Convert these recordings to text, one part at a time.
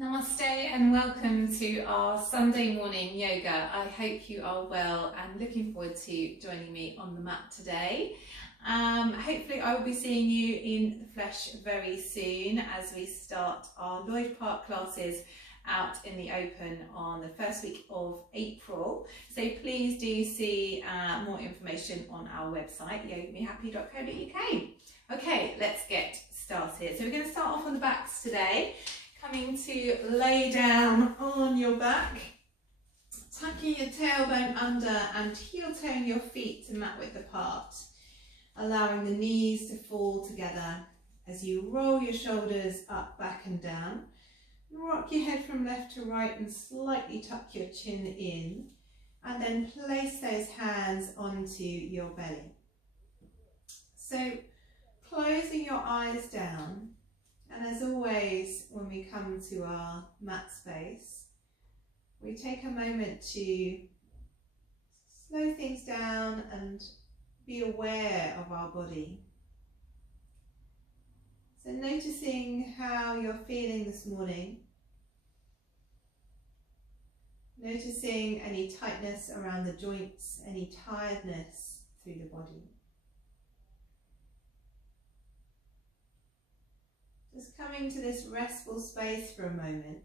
Namaste and welcome to our Sunday morning yoga. I hope you are well and looking forward to joining me on the mat today. Hopefully I will be seeing you in the flesh very soon as we start our Lloyd Park classes out in the open on the first week of April. So please do see more information on our website, yogamehappy.co.uk. Okay, let's get started. So we're going to start off on the backs today. Coming to lay down on your back, tucking your tailbone under and heel toeing your feet to mat width apart, allowing the knees to fall together as you roll your shoulders up, back and down. Rock your head from left to right and slightly tuck your chin in, and then place those hands onto your belly. So closing your eyes down. And as always, when we come to our mat space, we take a moment to slow things down and be aware of our body. So noticing how you're feeling this morning, noticing any tightness around the joints, any tiredness through the body. Just coming to this restful space for a moment.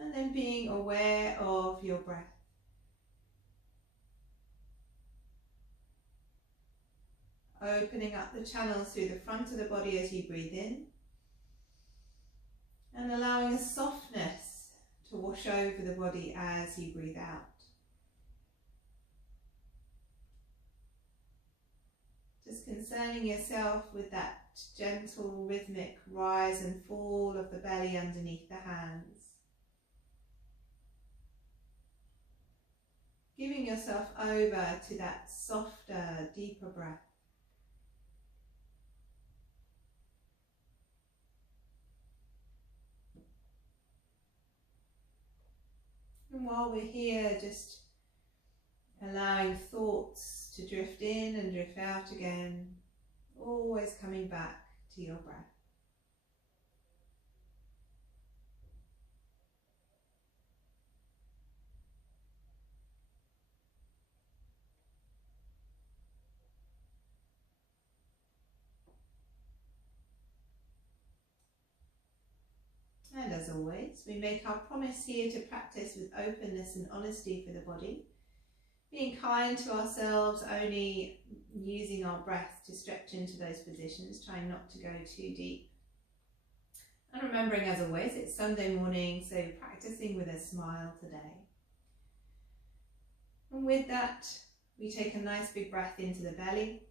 And then being aware of your breath. Opening up the channels through the front of the body as you breathe in. And allowing a softness to wash over the body as you breathe out. Just concerning yourself with that gentle rhythmic rise and fall of the belly underneath the hands. Giving yourself over to that softer, deeper breath. And while we're here, just allowing thoughts to drift in and drift out again, always coming back to your breath. And as always, we make our promise here to practice with openness and honesty for the body. Being kind to ourselves, only using our breath to stretch into those positions, trying not to go too deep. And remembering, as always, it's Sunday morning, so practicing with a smile today. And with that, we take a nice big breath into the belly.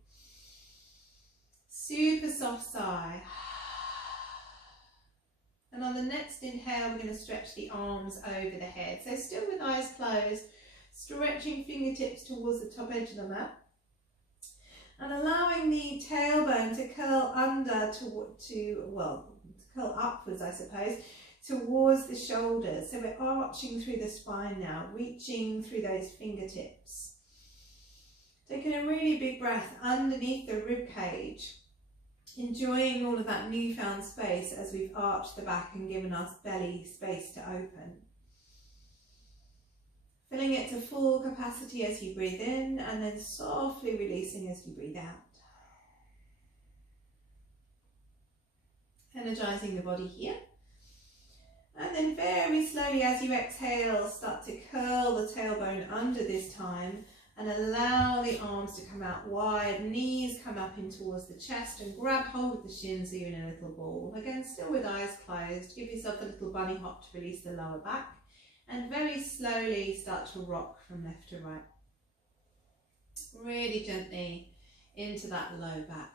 Super soft sigh. And on the next inhale, we're going to stretch the arms over the head. So still with eyes closed, stretching fingertips towards the top edge of the mat and allowing the tailbone to curl under curl upwards, I suppose, towards the shoulders. So we're arching through the spine now, reaching through those fingertips. Taking a really big breath underneath the rib cage, enjoying all of that newfound space as we've arched the back and given our belly space to open. Filling it to full capacity as you breathe in and then softly releasing as you breathe out. Energizing the body here. And then very slowly as you exhale, start to curl the tailbone under this time and allow the arms to come out wide, knees come up in towards the chest and grab hold of the shins so you're in a little ball. Again, still with eyes closed, give yourself a little bunny hop to release the lower back. And very slowly start to rock from left to right. Really gently into that low back.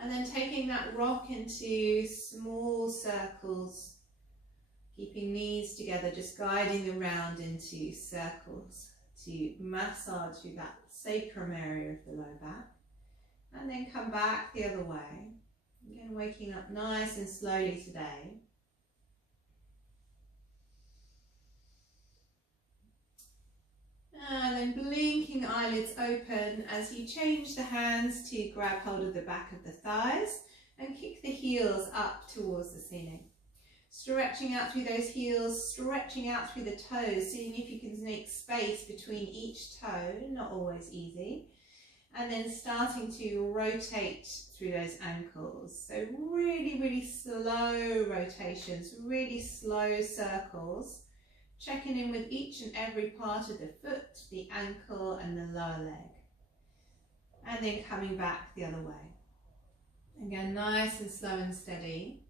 And then taking that rock into small circles, keeping knees together, just guiding the round into circles to massage through that sacrum area of the low back. And then come back the other way. Again, waking up nice and slowly today. And then blinking eyelids open as you change the hands to grab hold of the back of the thighs and kick the heels heels up towards the ceiling. Stretching out through those heels, stretching out through the toes, seeing if you can make space between each toe, not always easy. And then starting to rotate through those ankles. So really, really slow rotations, really slow circles. Checking in with each and every part of the foot, the ankle and the lower leg. And then coming back the other way. Again, nice and slow and steady.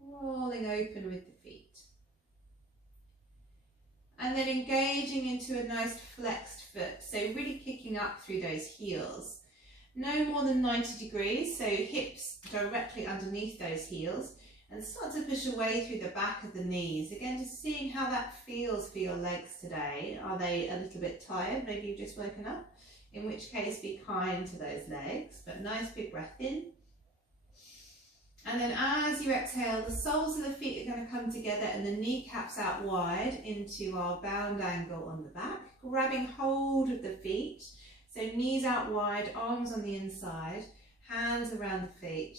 Rolling open with the feet. And then engaging into a nice flexed foot. So really kicking up through those heels. No more than 90 degrees, so hips directly underneath those heels. And start to push away through the back of the knees. Again, just seeing how that feels for your legs today. Are they a little bit tired? Maybe you've just woken up. In which case, be kind to those legs. But nice big breath in. And then as you exhale, the soles of the feet are going to come together and the kneecaps out wide into our bound angle on the back. Grabbing hold of the feet. So knees out wide, arms on the inside, hands around the feet.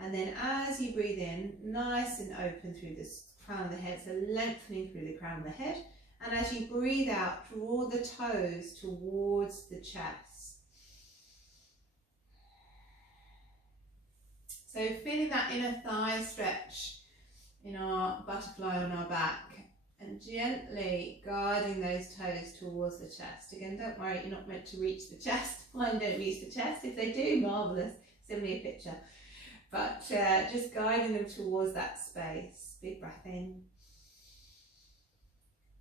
And then as you breathe in, nice and open through the crown of the head, so lengthening through the crown of the head. And as you breathe out, draw the toes towards the chest. So feeling that inner thigh stretch in our butterfly on our back and gently guiding those toes towards the chest. Again, don't worry, you're not meant to reach the chest. Mine don't reach the chest. If they do, marvellous. Send me a picture. But just guiding them towards that space. Big breath in.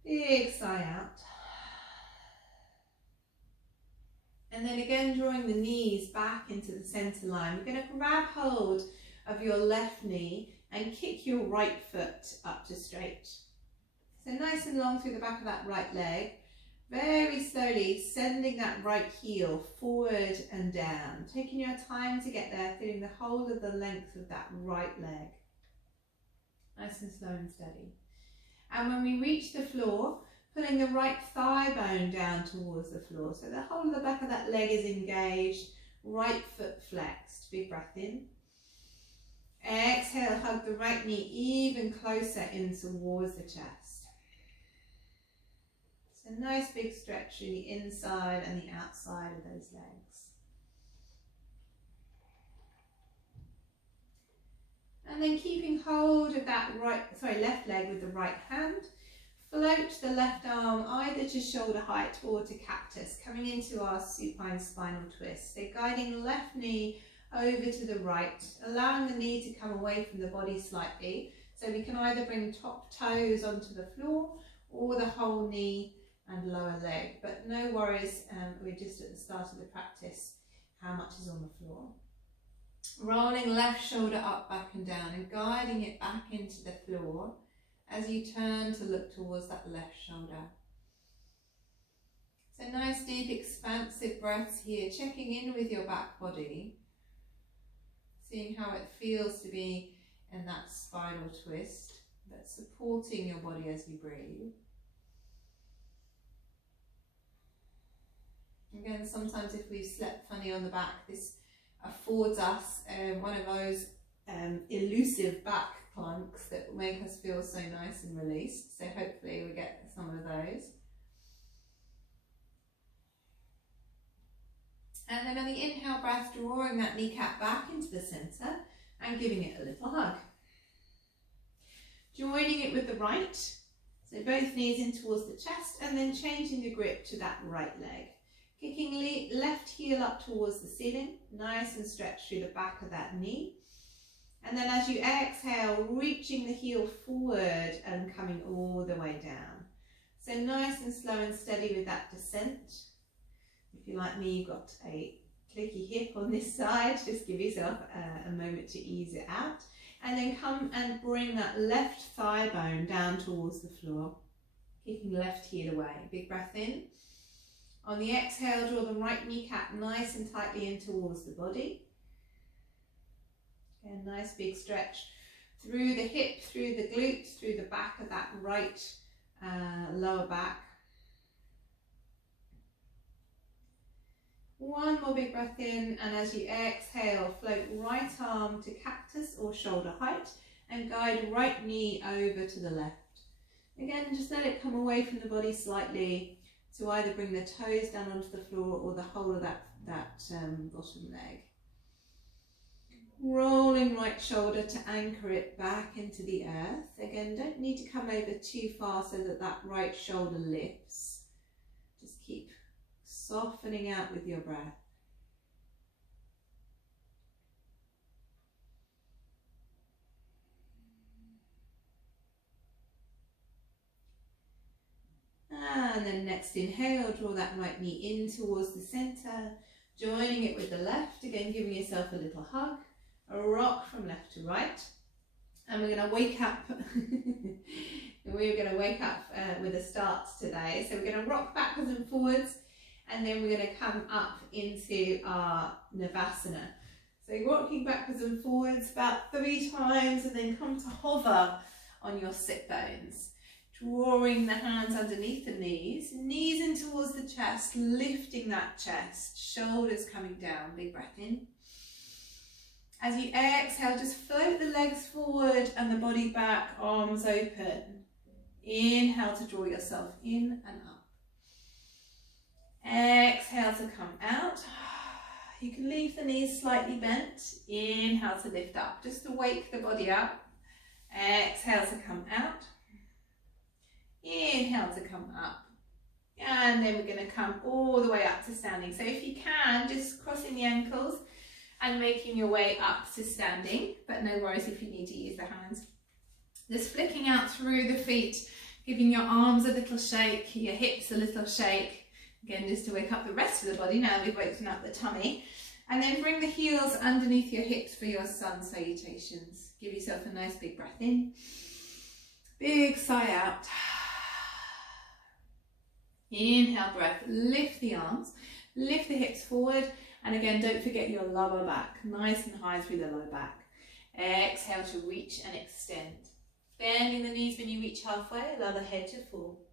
Big sigh out. And then again, drawing the knees back into the centre line. We're going to grab hold of your left knee and kick your right foot up to straight. So nice and long through the back of that right leg. Very slowly sending that right heel forward and down. Taking your time to get there, feeling the whole of the length of that right leg. Nice and slow and steady. And when we reach the floor, pulling the right thigh bone down towards the floor. So the whole of the back of that leg is engaged, right foot flexed. Big breath in. Exhale, hug the right knee even closer in towards the chest. So nice big stretch through the inside and the outside of those legs. And then keeping hold of that left leg with the right hand. Float the left arm either to shoulder height or to cactus, coming into our supine spinal twist. So guiding the left knee over to the right, allowing the knee to come away from the body slightly. So we can either bring top toes onto the floor or the whole knee and lower leg. But no worries, we're just at the start of the practice, how much is on the floor. Rolling left shoulder up, back and down and guiding it back into the floor as you turn to look towards that left shoulder. So nice deep expansive breaths here, checking in with your back body, seeing how it feels to be in that spinal twist, but supporting your body as you breathe. Again, sometimes if we've slept funny on the back, this affords us one of those elusive back planks that make us feel so nice and released. So hopefully we get some of those. And then on the inhale breath, drawing that kneecap back into the centre and giving it a little hug. Joining it with the right, so both knees in towards the chest and then changing the grip to that right leg. Kicking left heel up towards the ceiling, nice and stretched through the back of that knee. And then as you exhale, reaching the heel forward and coming all the way down. So nice and slow and steady with that descent. If you're like me, you've got a clicky hip on this side, just give yourself a moment to ease it out. And then come and bring that left thigh bone down towards the floor, kicking left heel away. Big breath in. On the exhale, draw the right kneecap nice and tightly in towards the body. Again, nice big stretch through the hip, through the glutes, through the back of that right lower back. One more big breath in, and as you exhale, float right arm to cactus or shoulder height and guide right knee over to the left. Again, just let it come away from the body slightly to either bring the toes down onto the floor or the whole of that bottom leg. Rolling right shoulder to anchor it back into the earth. Again, don't need to come over too far so that that right shoulder lifts. Just keep softening out with your breath. And then next inhale, draw that right knee in towards the center, joining it with the left, again giving yourself a little hug, a rock from left to right. And we're going to wake up, with a start today. So we're going to rock backwards and forwards, and then we're going to come up into our Navasana. So you're rocking backwards and forwards about 3 times, and then come to hover on your sit bones. Drawing the hands underneath the knees, knees in towards the chest, lifting that chest, shoulders coming down, big breath in. As you exhale, just float the legs forward and the body back, arms open. Inhale to draw yourself in and up. Exhale to come out. You can leave the knees slightly bent. Inhale to lift up, just to wake the body up. Exhale to come out. Inhale to come up, and then we're going to come all the way up to standing. So if you can, just crossing the ankles and making your way up to standing, but no worries if you need to use the hands. Just flicking out through the feet, giving your arms a little shake, your hips a little shake, again just to wake up the rest of the body now we've woken up the tummy. And then bring the heels underneath your hips for your sun salutations. Give yourself a nice big breath in, big sigh out. Inhale breath, lift the arms, lift the hips forward, and again don't forget your lower back, nice and high through the lower back. Exhale to reach and extend. Bending the knees when you reach halfway, allow the head to fall.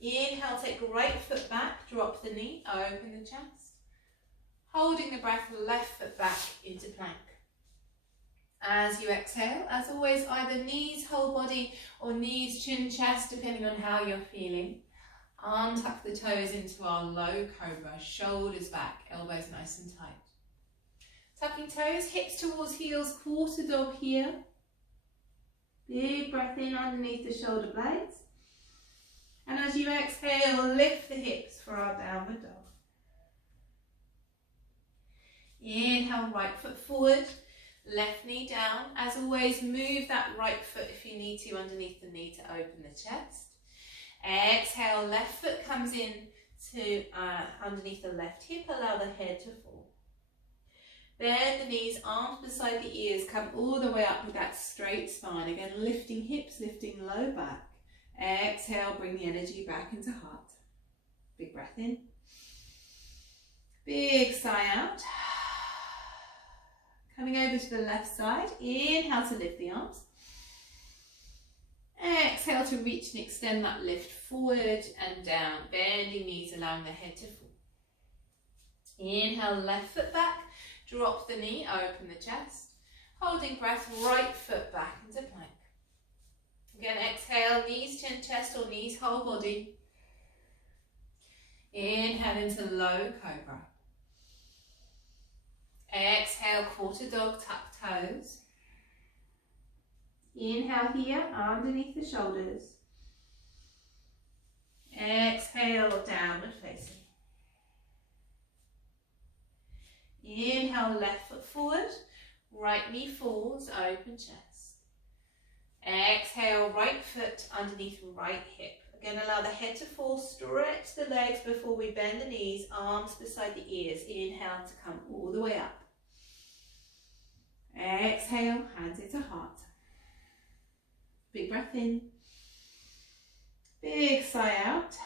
Inhale, take right foot back, drop the knee, open the chest. Holding the breath, left foot back into plank. As you exhale, as always, either knees, whole body, or knees, chin, chest, depending on how you're feeling. Untuck the toes into our low cobra, shoulders back, elbows nice and tight. Tucking toes, hips towards heels, quarter dog here. Big breath in underneath the shoulder blades. And as you exhale, lift the hips for our downward dog. Inhale, right foot forward, left knee down. As always, move that right foot if you need to underneath the knee to open the chest. Exhale, left foot comes in to underneath the left hip, allow the head to fall. Bend the knees, arms beside the ears, come all the way up with that straight spine. Again, lifting hips, lifting low back. Exhale, bring the energy back into heart. Big breath in. Big sigh out. Coming over to the left side, inhale to lift the arms. Exhale to reach and extend that lift forward and down, bending knees, allowing the head to fall. Inhale, left foot back, drop the knee, open the chest. Holding breath, right foot back into plank. Again, exhale, knees, chin, chest, or knees, whole body. Inhale into low cobra. Exhale, quarter dog, tuck toes. Inhale here, underneath the shoulders. Exhale, downward facing. Inhale, left foot forward, right knee falls, open chest. Exhale, right foot underneath right hip. Again, allow the head to fall, stretch the legs before we bend the knees, arms beside the ears. Inhale to come all the way up. Exhale, hands into heart. Big breath in. Big sigh out.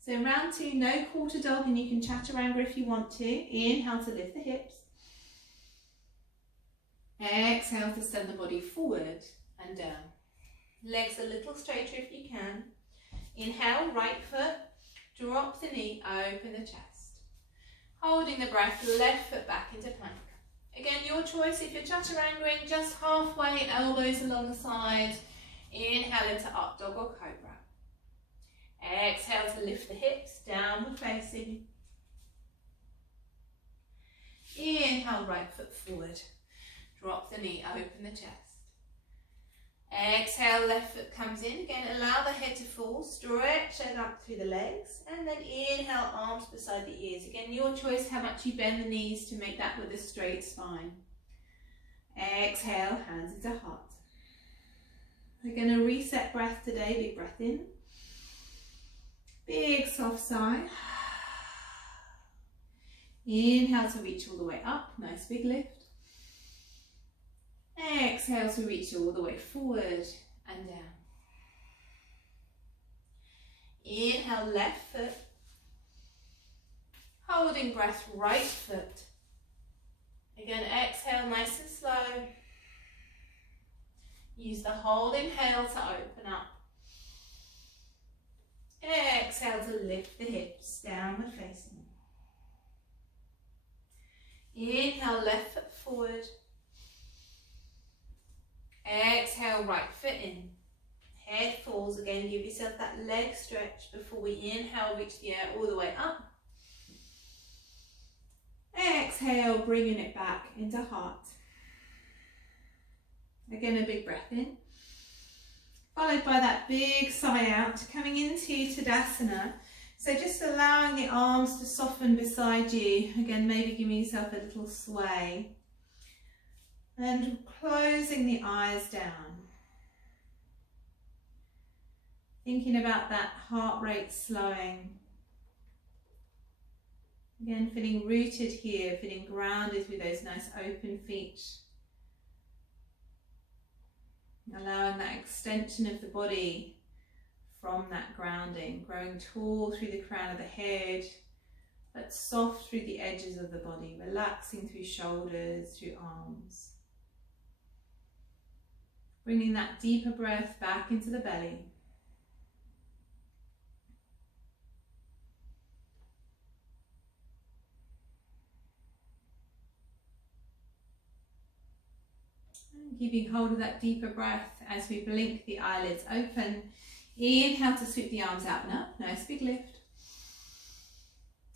So round 2, no quarter dog, and you can chaturanga if you want to. Inhale to lift the hips. Exhale to send the body forward and down. Legs a little straighter if you can. Inhale, right foot, Drop the knee, open the chest. Holding the breath, left foot back into plank. Again, your choice. If you're chaturangling, just halfway, elbows along the side. Inhale into up dog or cobra. Exhale to lift the hips, downward facing. Inhale, right foot forward. Drop the knee, open the chest. Exhale, left foot comes in. Again, allow the head to fall. Stretch it up through the legs. And then inhale, arms beside the ears. Again, your choice how much you bend the knees to make that with a straight spine. Exhale, hands into heart. We're going to reset breath today. Big breath in. Big soft sigh. Inhale to reach all the way up. Nice big lift. Exhale to reach all the way forward and down. Inhale, left foot. Holding breath, right foot. Again, exhale nice and slow. Use the whole inhale to open up. Exhale to lift the hips, downward facing. Inhale, left foot forward. Exhale, right foot in. Head falls again. Give yourself that leg stretch before we inhale, reach the air all the way up. Exhale, bringing it back into heart. Again, a big breath in. Followed by that big sigh out, coming into Tadasana. So just allowing the arms to soften beside you. Again, maybe giving yourself a little sway. And closing the eyes down. Thinking about that heart rate slowing. Again, feeling rooted here, feeling grounded with those nice open feet. Allowing that extension of the body from that grounding, growing tall through the crown of the head, but soft through the edges of the body, relaxing through shoulders, through arms. Bringing that deeper breath back into the belly. And keeping hold of that deeper breath as we blink the eyelids open. Inhale to sweep the arms out and up. Nice big lift.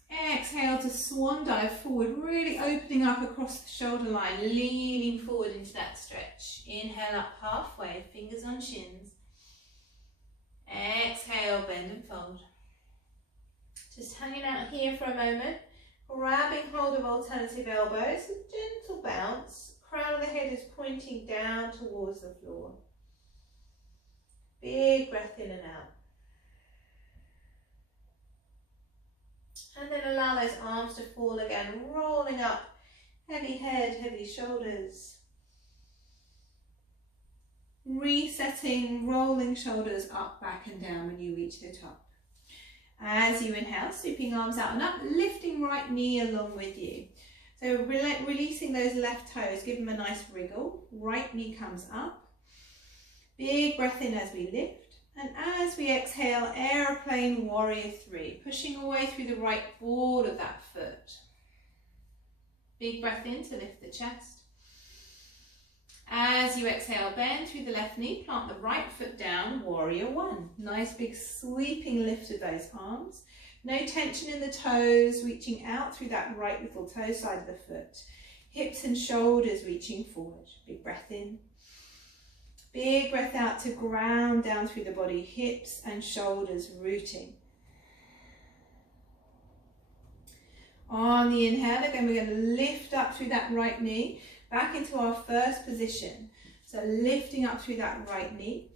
Exhale to swan dive forward, really opening up across the shoulder line, leaning forward into that stretch. Inhale up halfway, fingers on shins. Exhale, bend and fold. Just hanging out here for a moment, grabbing hold of alternative elbows, a gentle bounce. Crown of the head is pointing down towards the floor. Big breath in and out. And then allow those arms to fall again, rolling up, heavy head, heavy shoulders. Resetting, rolling shoulders up, back and down when you reach the top. As you inhale, sweeping arms out and up, lifting right knee along with you. So releasing those left toes, give them a nice wriggle. Right knee comes up. Big breath in as we lift. And as we exhale, aeroplane warrior 3, pushing away through the right board of that foot. Big breath in to lift the chest. As you exhale, bend through the left knee, plant the right foot down, warrior 1. Nice big sweeping lift of those arms. No tension in the toes, reaching out through that right little toe side of the foot. Hips and shoulders reaching forward. Big breath in. Big breath out to ground down through the body, hips and shoulders rooting. On the inhale, again, we're going to lift up through that right knee, back into our first position. So lifting up through that right knee.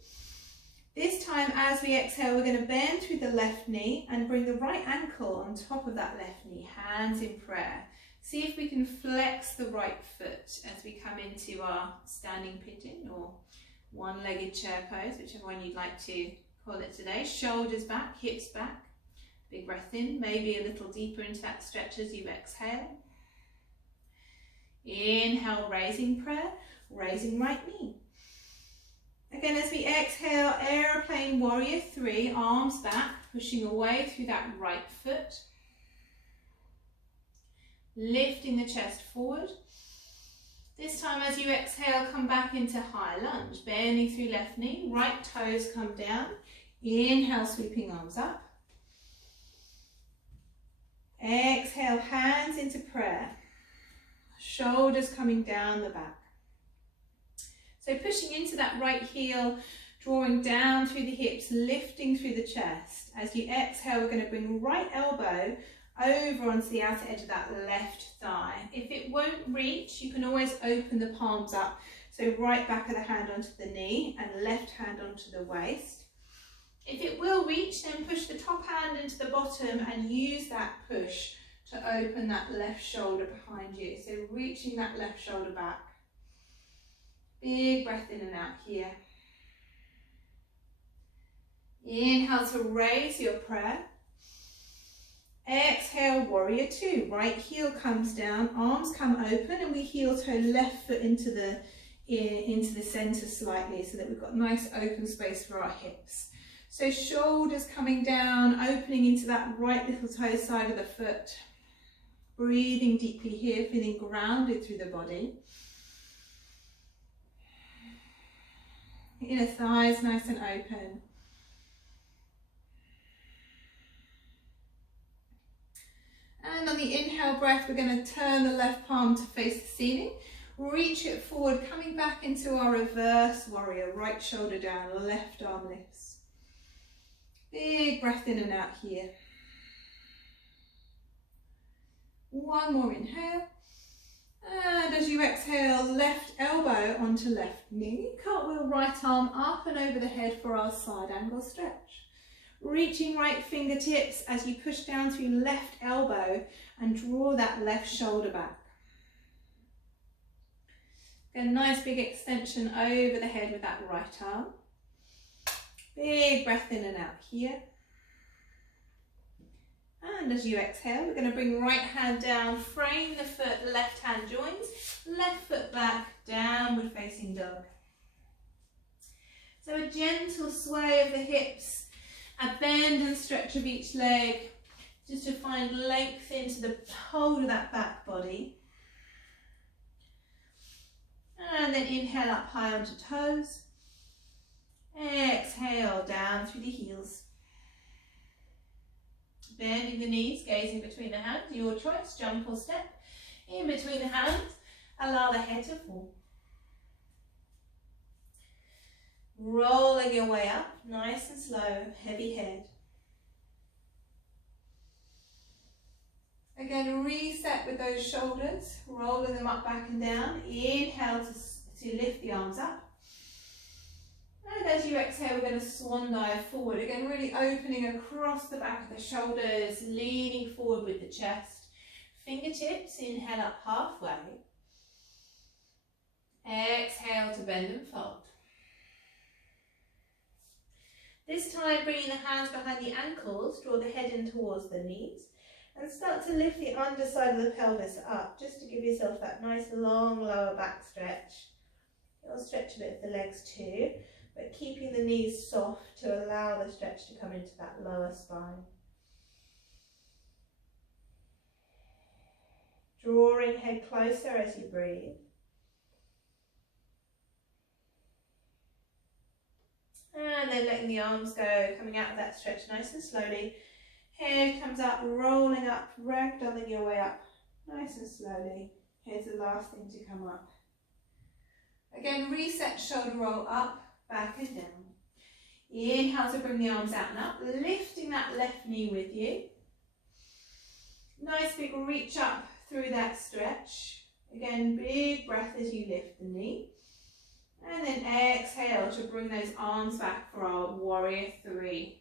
This time, as we exhale, we're going to bend through the left knee and bring the right ankle on top of that left knee, hands in prayer. See if we can flex the right foot as we come into our standing pigeon or one-legged chair pose, whichever one you'd like to call it today. Shoulders back, hips back. Big breath in, maybe a little deeper into that stretch as you exhale. Inhale, raising prayer, raising right knee. Again, as we exhale, aeroplane warrior 3, arms back, pushing away through that right foot. Lifting the chest forward. This time as you exhale, come back into high lunge, bending through left knee, right toes come down. Inhale, sweeping arms up. Exhale, hands into prayer. Shoulders coming down the back. So pushing into that right heel, drawing down through the hips, lifting through the chest. As you exhale, we're going to bring right elbow over onto the outer edge of that left thigh. If it won't reach, you can always open the palms up. So right back of the hand onto the knee and left hand onto the waist. If it will reach, then push the top hand into the bottom and use that push to open that left shoulder behind you. So reaching that left shoulder back. Big breath in and out here. Inhale to raise your prayer. Exhale, warrior 2. Right heel comes down, arms come open, and we heel toe left foot into the center slightly so that we've got nice open space for our hips. So shoulders coming down, opening into that right little toe side of the foot. Breathing deeply here, feeling grounded through the body. Inner thighs nice and open. And on the inhale breath, we're going to turn the left palm to face the ceiling. Reach it forward, coming back into our reverse warrior. Right shoulder down, left arm lifts. Big breath in and out here. One more inhale. And as you exhale, left elbow onto left knee. Cartwheel right arm up and over the head for our side angle stretch. Reaching right fingertips as you push down through left elbow and draw that left shoulder back. A nice big extension over the head with that right arm. Big breath in and out here. And as you exhale, we're going to bring right hand down, frame the foot, left hand joins, left foot back, downward facing dog. So a gentle sway of the hips, a bend and stretch of each leg, just to find length into the whole of that back body. And then inhale up high onto toes. Exhale down through the heels. Bending the knees, gazing between the hands, your choice, jump or step. In between the hands, allow the head to fall. Rolling your way up, nice and slow, heavy head. Again, reset with those shoulders, rolling them up, back and down. Inhale to lift the arms up. And as you exhale, we're going to swan dive forward. Again, really opening across the back of the shoulders, leaning forward with the chest. Fingertips, inhale up halfway. Exhale to bend and fold. This time, bringing the hands behind the ankles, draw the head in towards the knees. And start to lift the underside of the pelvis up, just to give yourself that nice long lower back stretch. You'll stretch a bit of the legs too, but keeping the knees soft to allow the stretch to come into that lower spine. Drawing head closer as you breathe. And then letting the arms go, coming out of that stretch nice and slowly. Head comes up, rolling up, ragdolling your way up, nice and slowly. Here's the last thing to come up. Again, reset, shoulder roll up, back and down. Inhale to bring the arms out and up, lifting that left knee with you. Nice big reach up through that stretch. Again, big breath as you lift the knee. And then exhale to bring those arms back for our warrior 3.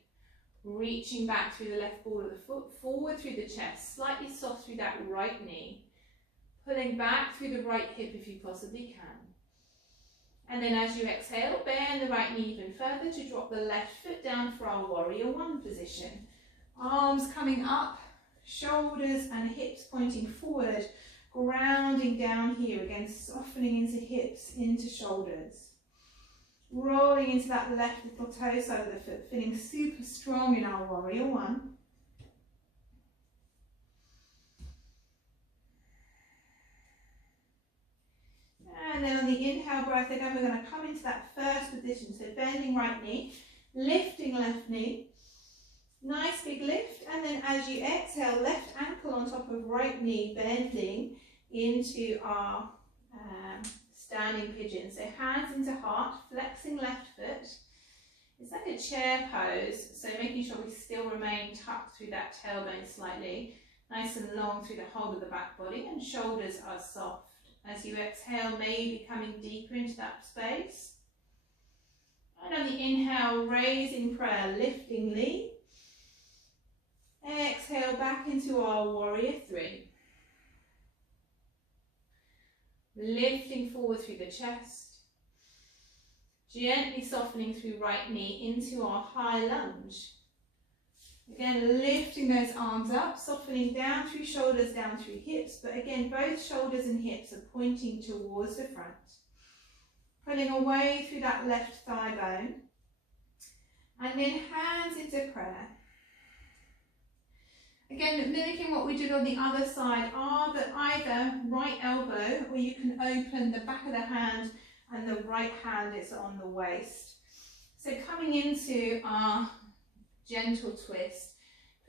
Reaching back through the left ball of the foot, forward through the chest, slightly soft through that right knee. Pulling back through the right hip if you possibly can. And then as you exhale, bend the right knee even further to drop the left foot down for our warrior 1 position. Arms coming up, shoulders and hips pointing forward, grounding down here, again softening into hips, into shoulders. Rolling into that left little toe side of the foot, feeling super strong in our warrior one. And then on the inhale breath, again, we're going to come into that first position. So bending right knee, lifting left knee. Nice big lift. And then as you exhale, left ankle on top of right knee, bending into our standing pigeon. So hands into heart, flexing left foot. It's like a chair pose, so making sure we still remain tucked through that tailbone slightly, nice and long through the whole of the back body, and shoulders are soft. As you exhale, maybe coming deeper into that space. And on the inhale, raising prayer, lifting knee. Exhale back into our warrior three. Lifting forward through the chest. Gently softening through right knee into our high lunge. Again, lifting those arms up, softening down through shoulders, down through hips. But again, both shoulders and hips are pointing towards the front. Pulling away through that left thigh bone. And then hands into prayer. Again, mimicking what we did on the other side, either right elbow, or you can open the back of the hand and the right hand is on the waist. So coming into our gentle twist,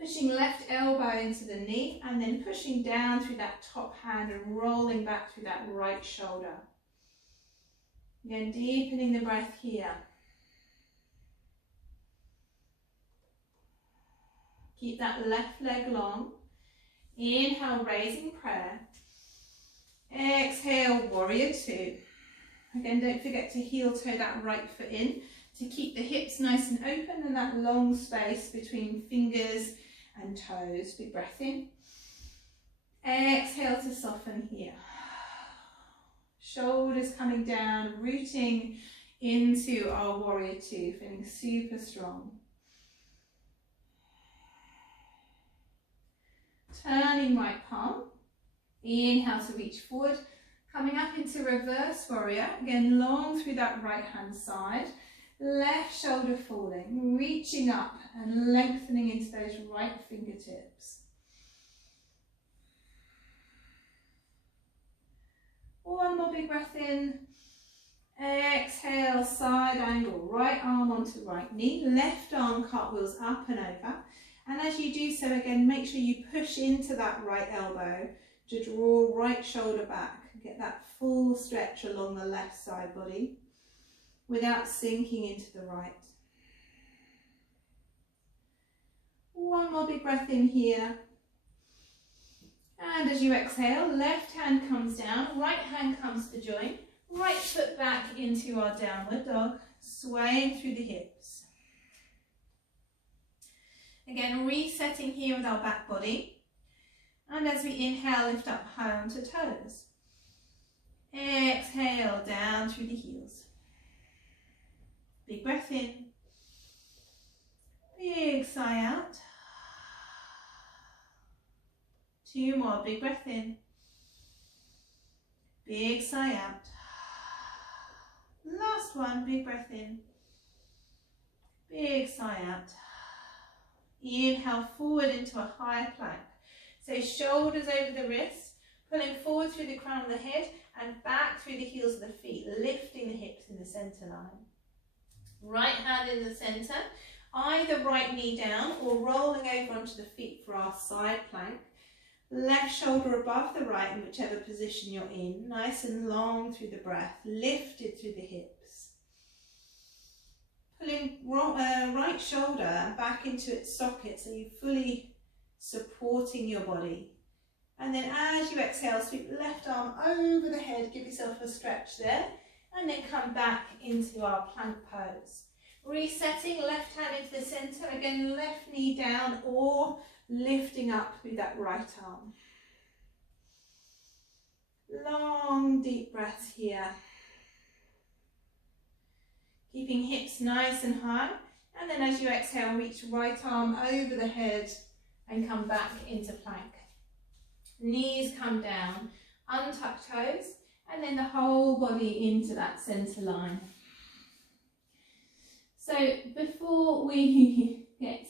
pushing left elbow into the knee and then pushing down through that top hand and rolling back through that right shoulder. Again, deepening the breath here. Keep that left leg long. Inhale, raising prayer. Exhale, warrior two. Again, don't forget to heel toe that right foot in to keep the hips nice and open and that long space between fingers and toes. Big breath in. Exhale to soften here. Shoulders coming down, rooting into our warrior two, feeling super strong. Turning right palm, inhale to reach forward, coming up into reverse warrior, again long through that right hand side, left shoulder falling, reaching up and lengthening into those right fingertips. One more big breath in, exhale, side angle, right arm onto right knee, left arm cartwheels up and over. And as you do so, again, make sure you push into that right elbow to draw right shoulder back. Get that full stretch along the left side body without sinking into the right. One more big breath in here. And as you exhale, left hand comes down, right hand comes to join, right foot back into our downward dog, swaying through the hips. Again, resetting here with our back body. And as we inhale, lift up high onto toes. Exhale, down through the heels. Big breath in. Big sigh out. Two more, big breath in. Big sigh out. Last one, big breath in. Big sigh out. Inhale forward into a higher plank. So shoulders over the wrists, pulling forward through the crown of the head and back through the heels of the feet, lifting the hips in the center line. Right hand in the center, either right knee down or rolling over onto the feet for our side plank. Left shoulder above the right in whichever position you're in, nice and long through the breath, lifted through the hips. Pulling right shoulder back into its socket so you're fully supporting your body. And then as you exhale, sweep left arm over the head, give yourself a stretch there, and then come back into our plank pose. Resetting, left hand into the center, again left knee down or lifting up through that right arm. Long deep breaths here. Keeping hips nice and high, and then as you exhale, reach right arm over the head and come back into plank. Knees come down, untuck toes, and then the whole body into that center line. So before we get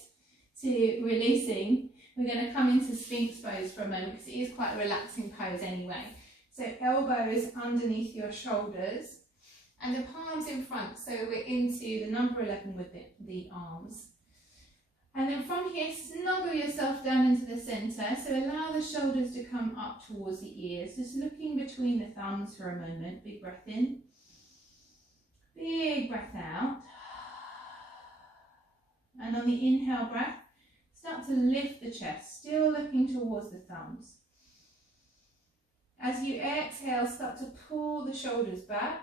to releasing, we're going to come into Sphinx pose for a moment because it is quite a relaxing pose anyway. So elbows underneath your shoulders and the palms in front, so we're into the number 11 with the arms. And then from here, snuggle yourself down into the centre, so allow the shoulders to come up towards the ears, just looking between the thumbs for a moment. Big breath in, big breath out. And on the inhale breath, start to lift the chest, still looking towards the thumbs. As you exhale, start to pull the shoulders back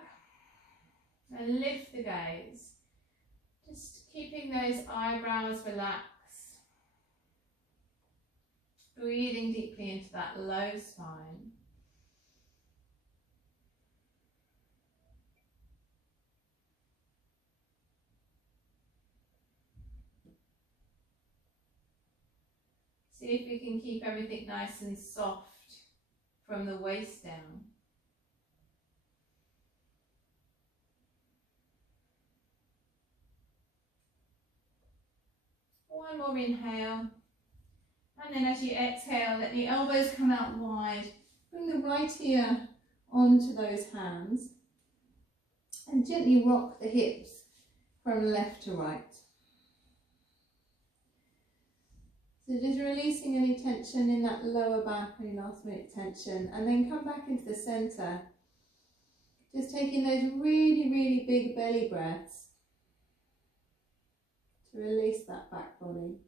and lift the gaze. Just keeping those eyebrows relaxed. Breathing deeply into that low spine. See if we can keep everything nice and soft from the waist down. One more inhale. And then as you exhale, let the elbows come out wide. Bring the right ear onto those hands. And gently rock the hips from left to right. So just releasing any tension in that lower back, any last minute tension, and then come back into the centre. Just taking those really, really big belly breaths to release that back body.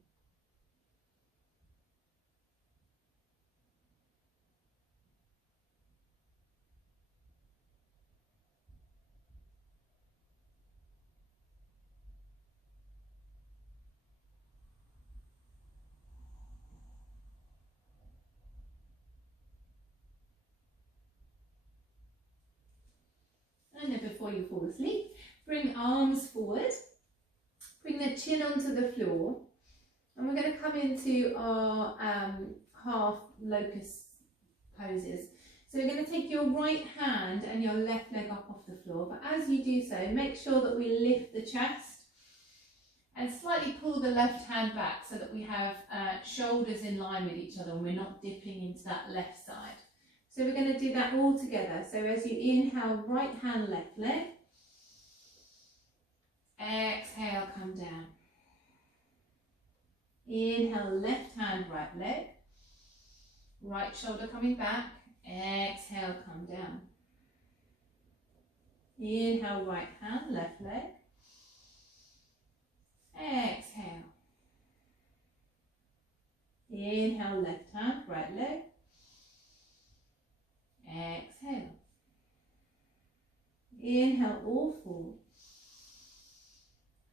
And then before you fall asleep, bring arms forward, bring the chin onto the floor, and we're going to come into our half locust poses. So we're going to take your right hand and your left leg up off the floor, but as you do so, make sure that we lift the chest and slightly pull the left hand back so that we have shoulders in line with each other and we're not dipping into that left side. So we're going to do that all together. So as you inhale, right hand, left leg. Exhale, come down. Inhale, left hand, right leg. Right shoulder coming back. Exhale, come down. Inhale, right hand, left leg. Exhale. Inhale, left hand, right leg. Exhale. Inhale, all four.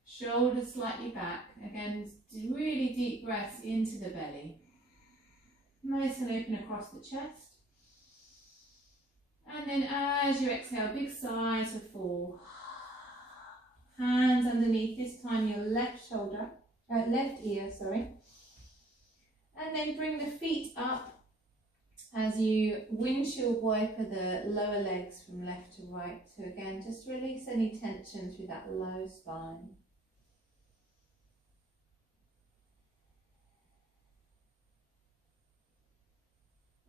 Shoulders slightly back. Again, really deep breaths into the belly. Nice and open across the chest. And then as you exhale, big sigh to fall. Hands underneath, this time your left shoulder, left ear, sorry. And then bring the feet up as you windshield wiper the lower legs from left to right. So again, just release any tension through that low spine.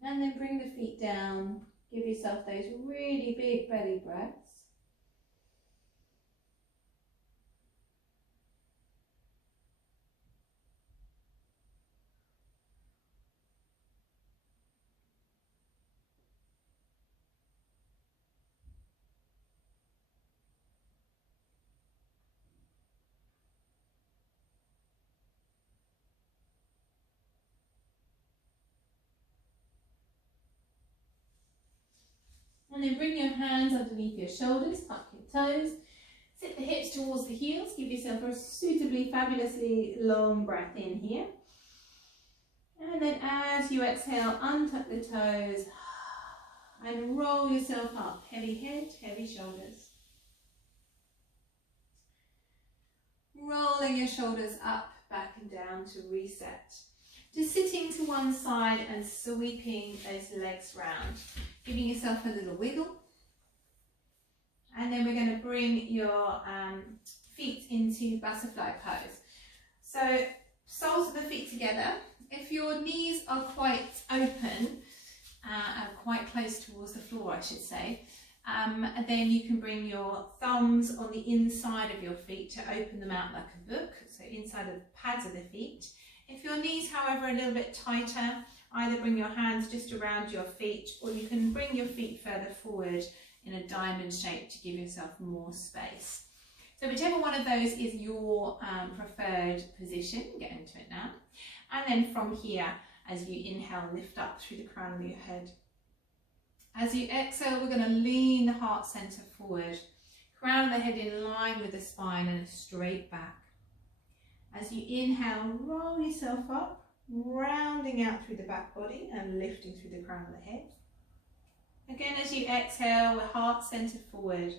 And then bring the feet down. Give yourself those really big belly breaths. And then bring your hands underneath your shoulders, tuck your toes, sit the hips towards the heels, give yourself a suitably, fabulously long breath in here. And then as you exhale, untuck the toes and roll yourself up. Heavy head, heavy shoulders. Rolling your shoulders up, back and down to reset. Just sitting to one side and sweeping those legs round. Giving yourself a little wiggle. And then we're going to bring your feet into butterfly pose. So soles of the feet together. If your knees are quite open, quite close towards the floor I should say, and then you can bring your thumbs on the inside of your feet to open them out like a book, so inside of the pads of the feet. If your knees, however, are a little bit tighter, either bring your hands just around your feet, or you can bring your feet further forward in a diamond shape to give yourself more space. So whichever one of those is your preferred position, get into it now. And then from here, as you inhale, lift up through the crown of your head. As you exhale, we're going to lean the heart center forward, crown of the head in line with the spine and a straight back. As you inhale, roll yourself up, rounding out through the back body and lifting through the crown of the head. Again, as you exhale, with heart center forward,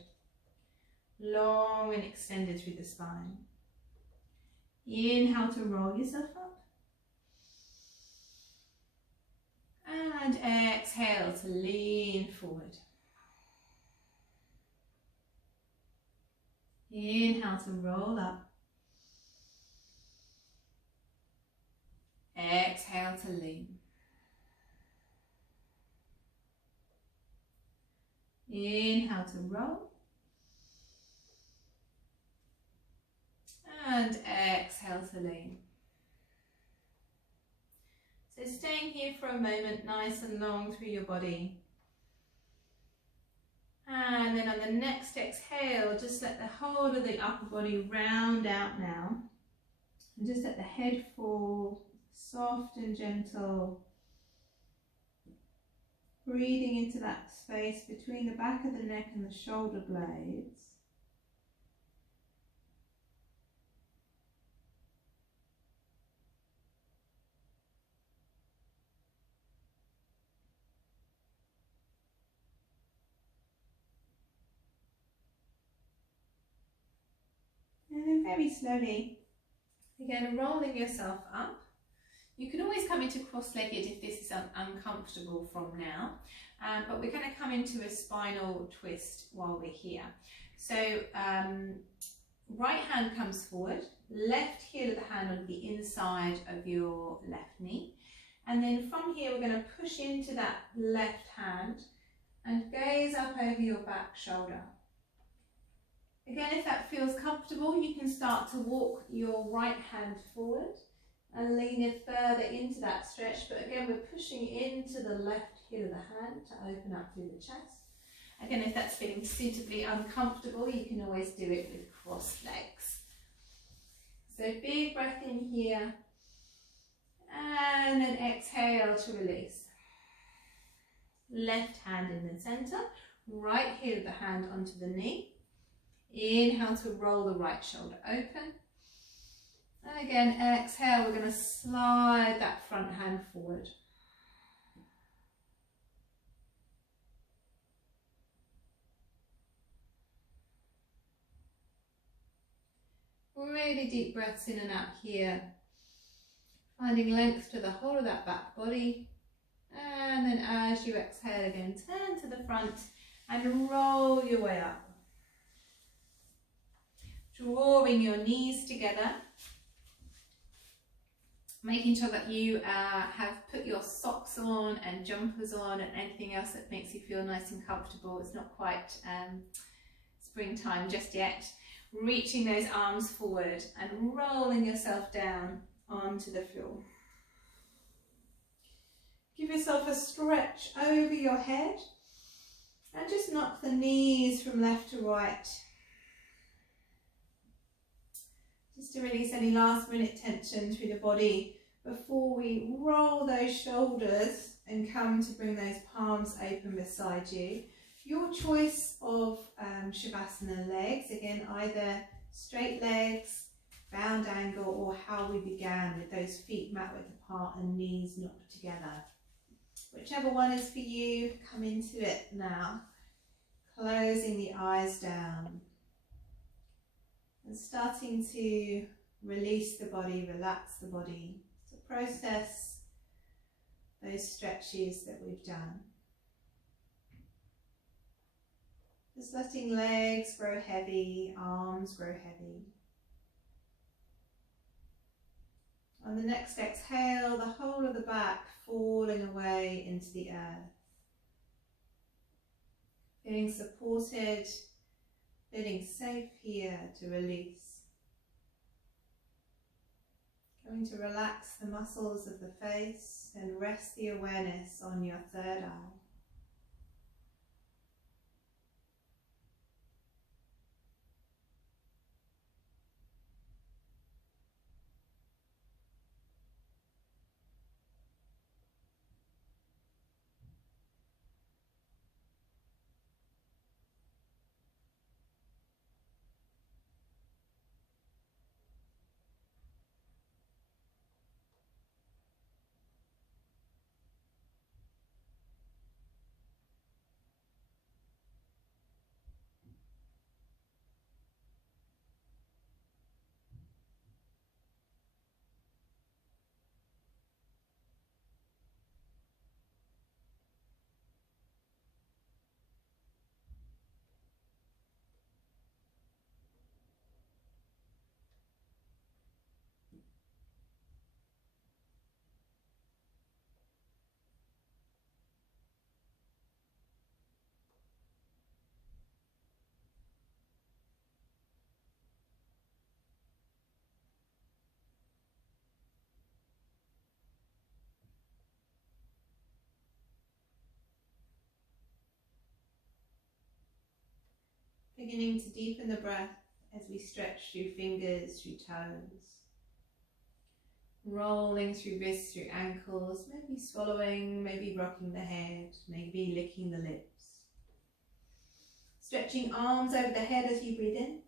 long and extended through the spine. Inhale to roll yourself up. And exhale to lean forward. Inhale to roll up. Exhale to lean. Inhale to roll. And exhale to lean. So staying here for a moment, nice and long through your body. And then on the next exhale, just let the whole of the upper body round out now. And just let the head fall, soft and gentle. Breathing into that space between the back of the neck and the shoulder blades. And then very slowly, again, rolling yourself up. You can always come into cross-legged if this is uncomfortable from now, but we're going to come into a spinal twist while we're here. So right hand comes forward, left heel of the hand on the inside of your left knee, and then from here we're going to push into that left hand and gaze up over your back shoulder. Again, if that feels comfortable, you can start to walk your right hand forward and lean it further into that stretch. But again, we're pushing into the left heel of the hand to open up through the chest. Again, if that's feeling suitably uncomfortable, you can always do it with crossed legs. So big breath in here. And then exhale to release. Left hand in the center, right heel of the hand onto the knee. Inhale to roll the right shoulder open. And again, exhale, we're going to slide that front hand forward. Really deep breaths in and out here. Finding length to the whole of that back body. And then as you exhale again, turn to the front and roll your way up. Drawing your knees together, making sure that you have put your socks on and jumpers on and anything else that makes you feel nice and comfortable. It's not quite springtime just yet. Reaching those arms forward and rolling yourself down onto the floor. Give yourself a stretch over your head and just knock the knees from left to right. Just to release any last minute tension through the body before we roll those shoulders and come to bring those palms open beside you. Your choice of Shavasana legs, again, either straight legs, bound angle, or how we began with those feet mat width apart and knees knocked together. Whichever one is for you, come into it now. Closing the eyes down. And starting to release the body, relax the body, to process those stretches that we've done. Just letting legs grow heavy, arms grow heavy. On the next exhale, the whole of the back falling away into the earth. Feeling supported, feeling safe here to release. Going to relax the muscles of the face and rest the awareness on your third eye. Beginning to deepen the breath as we stretch through fingers, through toes. Rolling through wrists, through ankles, maybe swallowing, maybe rocking the head, maybe licking the lips. Stretching arms over the head as you breathe in.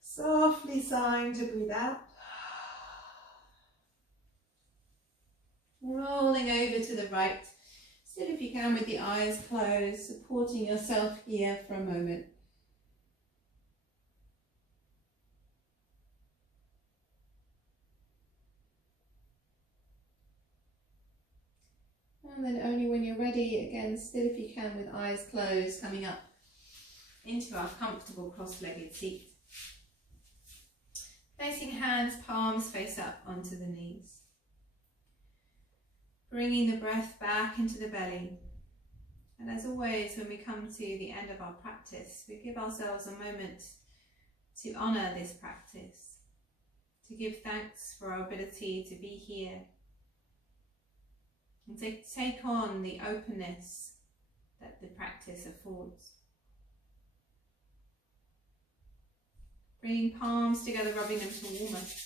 Softly sighing to breathe out. Rolling over to the right. Still, if you can, with the eyes closed, supporting yourself here for a moment. And then only when you're ready, again, still if you can, with eyes closed, coming up into our comfortable cross-legged seat. Placing hands, palms face up onto the knees. Bringing the breath back into the belly. And as always, when we come to the end of our practice, we give ourselves a moment to honour this practice, to give thanks for our ability to be here, and to take on the openness that the practice affords. Bringing palms together, rubbing them to warm us.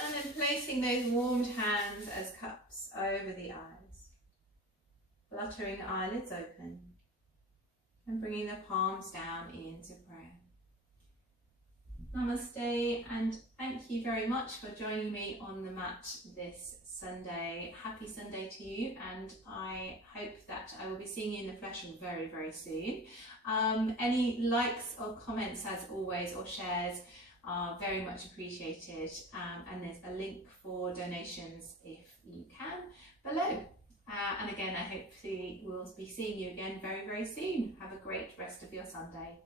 And then placing those warmed hands as cups over the eyes. Fluttering eyelids open. And bringing the palms down into prayer. Namaste, and thank you very much for joining me on the mat this Sunday. Happy Sunday to you, and I hope that I will be seeing you in the flesh very, very soon. Any likes or comments, as always, or shares are very much appreciated, and there's a link for donations if you can below. And again, I hope we'll be seeing you again very, very soon. Have a great rest of your Sunday.